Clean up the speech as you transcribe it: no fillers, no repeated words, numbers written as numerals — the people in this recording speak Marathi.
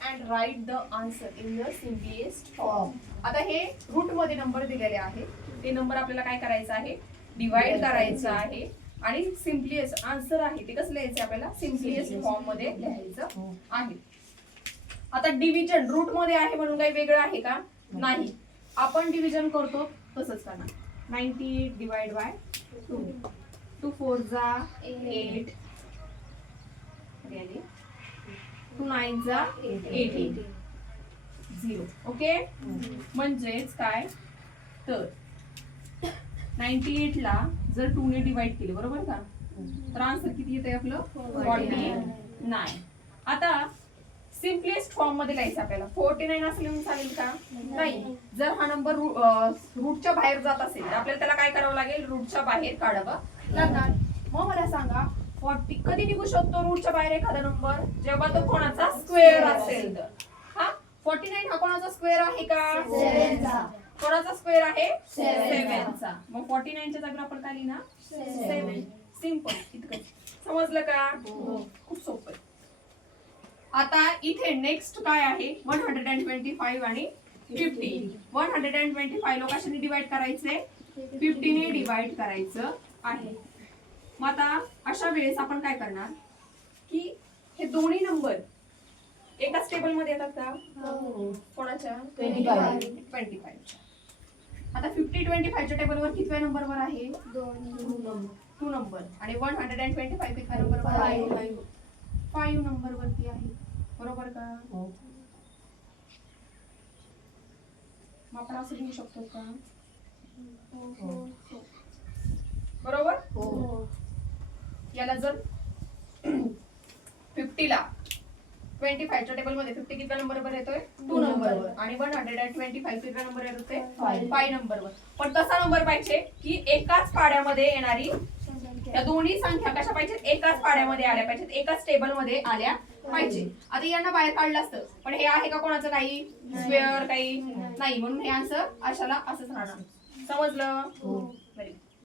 And write the answer in the simplest form. आता हे रूट मध्ये नंबर दिलेले आहेत, ते नंबर आपल्याला काय करायचं आहे, डिवाइड करायचं आहे आणि सिम्पलीएस्ट आन्सर आहे ते कसं लिहायचं आपल्याला, सिम्पलीएस्ट फॉर्म मध्ये लिहायचं आहे. आता डिव्हिजन रूट मध्ये आहे म्हणून काही वेगळं आहे का, नाही. आपण डिव्हिजन करतो तसंच करणार. 98 डिवाइड बाय 2. 2 4 जा 8, 2 9 जा 18, 0. ओके, म्हणजेच काय तर 98 ला जर 2 ने डिवाइड केले बरोबर का, तर आन्सर किती येते आपलं 49. आता सिम्पलेस्ट फॉर्म मध्ये लिहायचं आपल्याला. 49 असं लिहून चालेल का, नाही. जर हा नंबर रूटच्या बाहेर जात असेल तर आपल्याला त्याला काय करावं लागेल, रूटच्या बाहेर काढावं लागणार. मग मला सांगा 40 कधी निघू शकतो रूटच्या बाहेर एखादा नंबर, जेव्हा तो कोणाचा स्क्वेअर असेल तर. हा 49 हा कोणाचा स्क्वेअर आहे का, 7 चा. कोणाचा स्क्वेअर आहे 7 चा. मग 49 च्या जागी आपण काय लिहिणार 7. सिंपल. इतकं समजलं का, खूप सोपं. आता इथे नेक्स्ट काय आहे 125 आणि 50. 125 ला कशाने डिवाइड करायचे, 50 ने डिवाइड करायचं आहे. मग आता अशा वेळेस आपण काय करणार की हे दोन्ही नंबर एकाच टेबल मध्ये येतात का, कोणाच्या 25. आता 50 25 च्या टेबलवर कितव्या नंबरवर आहे, 2 नंबर. आणि 125 कितव्या नंबरवर आहे, 5 नंबर वरती आहे. बरोबर का, मग आपण असं लिहू शकतो का, बरोबर. याला जर 50 ला 25 च्या टेबल मध्ये 50 कितव्या नंबरवर येतोय, 2 नंबरवर. आणि 125 कितव्या नंबर येतोय, 5 नंबरवर. पण तसा नंबर पाहिजे की एकाच पाड्यामध्ये येणारी, या दोन्ही संख्या कशा पाहिजेत, एकाच पाड्यामध्ये आल्या पाहिजेत, एकाच टेबल मध्ये आल्या पाहिजे. आता यांना बाहेर काढलं असतं, पण हे आहे का कोणाचं काही स्क्वेअर, काही नाही, म्हणून हे आन्सर अशाला असंच राहणार. समजलं. Very good.